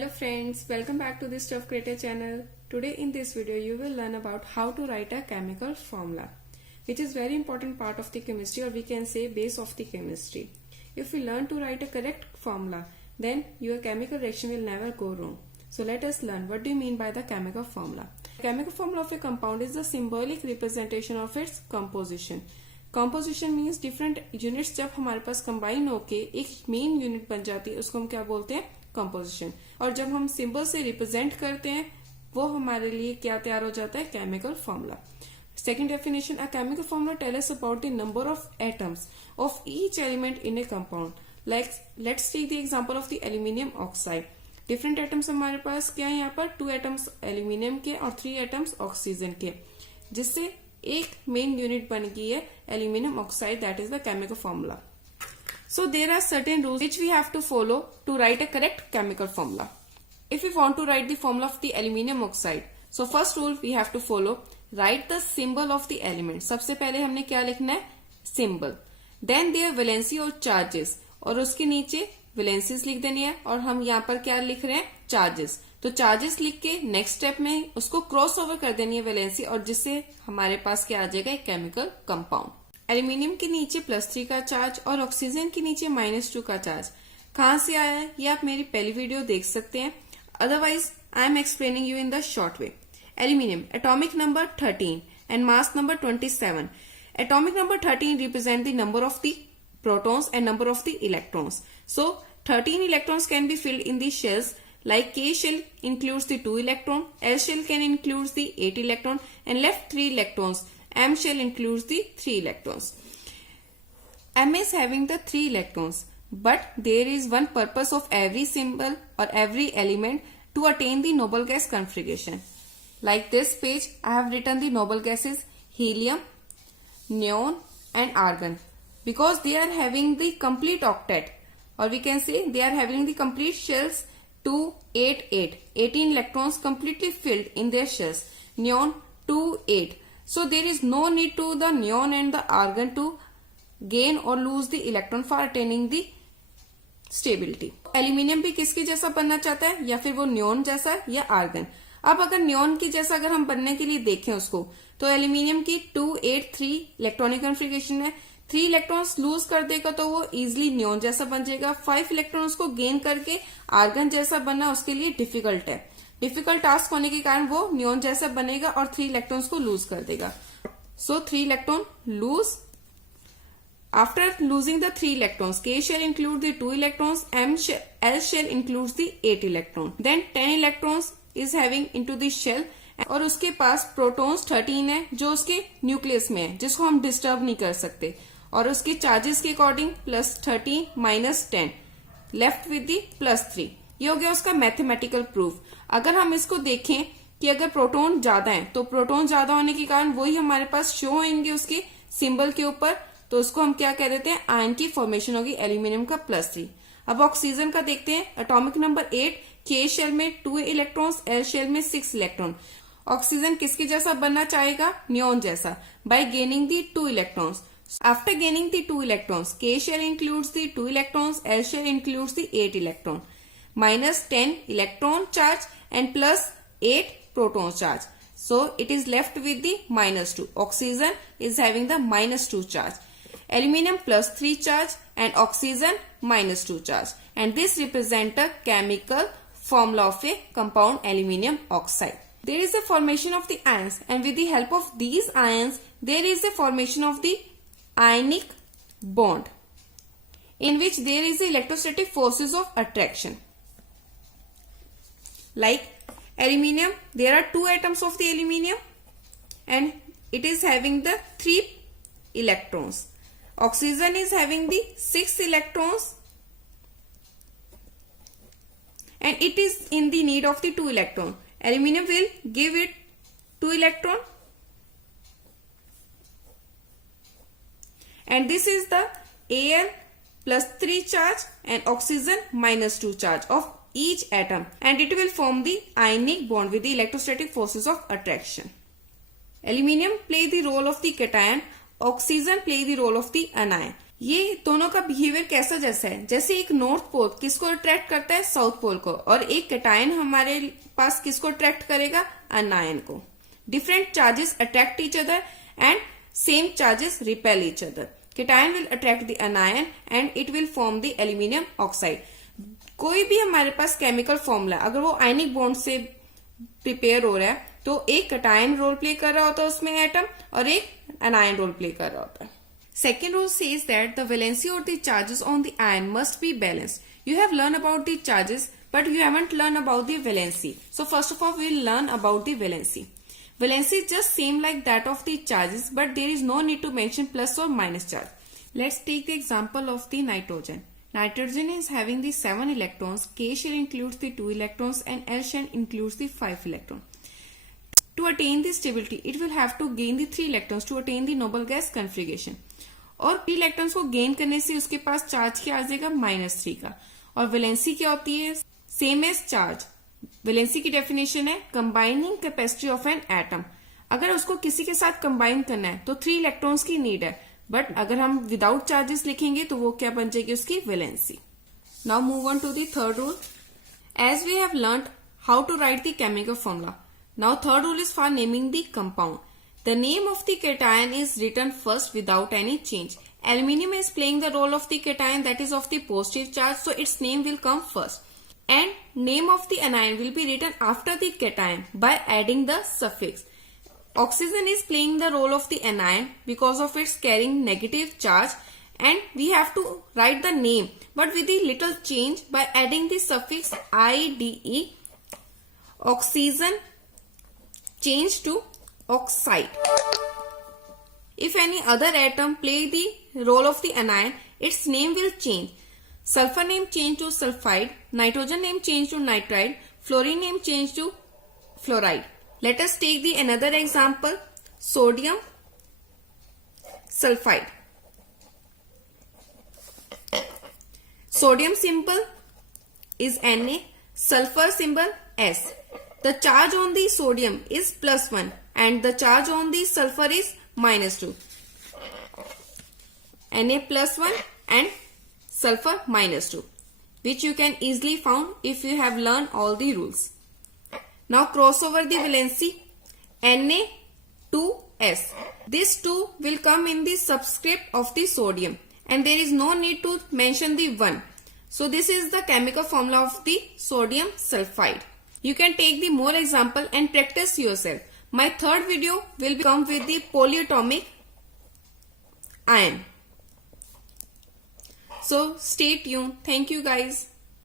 Hello friends, welcome back to the Stuff Creator channel. Today in this video you will learn about how to write a chemical formula, which is very important part of the chemistry, or we can say base of the chemistry. If we learn to write a correct formula, then your chemical reaction will never go wrong. So let us learn what do you mean by the chemical formula. The chemical formula of a compound is the symbolic representation of its composition. Composition means different units जब हमारे पास combine होके एक main unit बन जाती है उसको हम क्या बोलते हैं, composition. और जब हम symbol से represent करते हैं वो हमारे लिए क्या तैयार हो जाता है, chemical formula. Second definition, a chemical formula tells us about the number of atoms of each element in a compound. Like let's take the example of the aluminium oxide. Different atoms हमारे पास क्या है यहाँ पर, 2 atoms aluminium के और 3 atoms oxygen के, जिससे एक मेन यूनिट बन गई है aluminium oxide, that is the chemical formula. So there are certain rules which we have to follow to write a correct chemical formula. If we want to write the formula of the aluminium oxide, so first rule we have to follow, write the symbol of the element. सबसे पहले हमने क्या लिखना है, symbol. Then their valency और charges, और उसके नीचे valencies लिख देनी है, और हम यहाँ पर क्या लिख रहे हैं, charges. तो चार्जेस लिख के नेक्स्ट स्टेप में उसको क्रॉस ओवर कर देनी है वैलेंसी, और जिससे हमारे पास क्या आ जाएगा, एक केमिकल कंपाउंड. एल्यूमिनियम के नीचे +3 का चार्ज और ऑक्सीजन के नीचे -2 का चार्ज. कहां से आया है ये आप मेरी पहली वीडियो देख सकते हैं, otherwise I am explaining you in the short way. Aluminium atomic number 13 and mass number 27. Atomic number 13 represent the number of the protons and number of the electrons. So 13 electrons can be filled in the shells. Like K shell includes the 2 electron, L shell can includes the 8 electron, and left 3 electrons. M shell includes the 3 electrons. M is having the 3 electrons, but there is one purpose of every symbol or every element to attain the noble gas configuration. Like this page, I have written the noble gases helium, neon, and argon, because they are having the complete octet, or we can say they are having the complete shells 2, 8, 8. 18 electrons completely filled in their shells. Neon 2, 8. So there is no need to the neon and the argon to gain or lose the electron for attaining the stability. Aluminium भी किसके जैसा बनना चाहता है, या फिर वो neon जैसा या argon. अब अगर neon की जैसा अगर हम बनने के लिए देखें उसको, तो एल्यूमिनियम की 2, 8, 3 इलेक्ट्रॉनिक कॉन्फ़िगरेशन है. 3 इलेक्ट्रॉन्स लूज कर देगा तो वो इजिली नियोन जैसा बन जाएगा. 5 इलेक्ट्रॉन्स को गेन करके आर्गन जैसा बनना उसके लिए डिफिकल्ट है. डिफिकल्ट टास्क होने के कारण वो नियोन जैसा बनेगा और 3 इलेक्ट्रॉन्स को लूज कर देगा. सो 3 electron lose. After losing the 3 electrons, K shell include the 2 electrons, L shell includes the 8 electron. Then 10 electrons is having into the shell, और उसके पास प्रोटॉन्स 13 है जो उसके न्यूक्लियस में है, जिसको हम डिस्टर्ब नहीं कर सकते, और उसके चार्जेस के अकॉर्डिंग +13 -10 लेफ्ट विद दी +3. ये हो गया उसका मैथमेटिकल प्रूफ. अगर हम इसको देखें कि अगर प्रोटॉन ज्यादा है तो प्रोटॉन ज्यादा होने के कारण वही हमारे पास शो होंगे उसके सिंबल के ऊपर, तो उसको हम क्या कह देते हैं, आयन की फॉर्मेशन होगी एल्यूमिनियम का +3. अब ऑक्सीजन का देखते हैं. एटॉमिक नंबर 8, K शेल में 2 इलेक्ट्रॉन्स, L शेल में 6 इलेक्ट्रॉन. ऑक्सीजन किसके जैसा बनना चाहेगा, नियोन जैसा, bye gaining the 2 electrons. After gaining the 2 electrons, K shell includes the 2 electrons, L shell includes the 8 electron, -10 electron charge and +8 proton charge. So it is left with the -2. Oxygen is having the -2 charge. Aluminium +3 charge and oxygen -2 charge. And this represents a chemical formula of a compound aluminium oxide. There is a formation of the ions, and with the help of these ions, there is a formation of the ionic bond, in which there is the electrostatic forces of attraction. Like aluminium, there are 2 atoms of the aluminium and it is having the 3 electrons. Oxygen is having the 6 electrons and it is in the need of the 2 electron. Aluminium will give it 2 electron, and this is the Al +3 charge and oxygen -2 charge of each atom, and it will form the ionic bond with the electrostatic forces of attraction. Aluminium play the role of the cation, oxygen play the role of the anion. ये दोनों का behaviour कैसा जैसा है, जैसे एक north pole किसको attract करता है, साउथ पोल को, और एक कैटायन हमारे पास किसको अट्रैक्ट करेगा, अनायन को. Different charges attract each other and same charges repel each other. Cation will attract the अनायन and it will form the aluminium oxide. कोई भी हमारे पास केमिकल फॉर्मूला अगर वो आयनिक बॉन्ड से प्रिपेयर हो रहा है तो एक कैटायन रोल प्ले कर रहा होता है उसमें एटम, और एक अनायन रोल प्ले कर रहा होता है. Second rule says that the valency or the charges on the ion must be balanced. You have learned about the charges, but you haven't learned about the valency. So first of all, we'll learn about the valency. Valency is just same like that of the charges, but there is no need to mention plus or minus charge. Let's take the example of the nitrogen. Nitrogen is having the 7 electrons. K shell includes the 2 electrons and L shell includes the 5 electrons. To attain the stability, it will have to gain the 3 electrons to attain the noble gas configuration. और 3 electrons को gain करने से उसके पास charge क्या आ जाएगा, -3 का. और valency क्या होती है, सेम एज चार्ज. वैलेंसी की डेफिनेशन है combining capacity of an atom. अगर उसको किसी के साथ कंबाइन करना है तो 3 इलेक्ट्रॉन्स की नीड है, बट अगर हम विदाउट चार्जेस लिखेंगे तो वो क्या बन जाएगी, उसकी valency. Now move on to the third rule. As we have learned how to write the chemical formula, now third rule is for naming the compound. The name of the cation is written first without any change. Aluminium is playing the role of the cation, that is of the positive charge, so its name will come first. And name of the anion will be written after the cation by adding the suffix. Oxygen is playing the role of the anion because of its carrying negative charge, and we have to write the name but with a little change by adding the suffix IDE. Oxygen change to oxide. If any other atom play the role of the anion, its name will change. Sulfur name change to sulfide, nitrogen name change to nitride, fluorine name change to fluoride. Let us take the another example, sodium sulfide. Sodium symbol is Na, sulfur symbol S. The charge on the sodium is +1 and the charge on the sulfur is -2. Na +1 and sulfur -2, which you can easily found if you have learned all the rules. Now cross over the valency. Na2S. This 2 will come in the subscript of the sodium and there is no need to mention the 1. So this is the chemical formula of the sodium sulfide. You can take the more example and practice yourself. My third video will come with the polyatomic ion. So stay tuned. Thank you guys.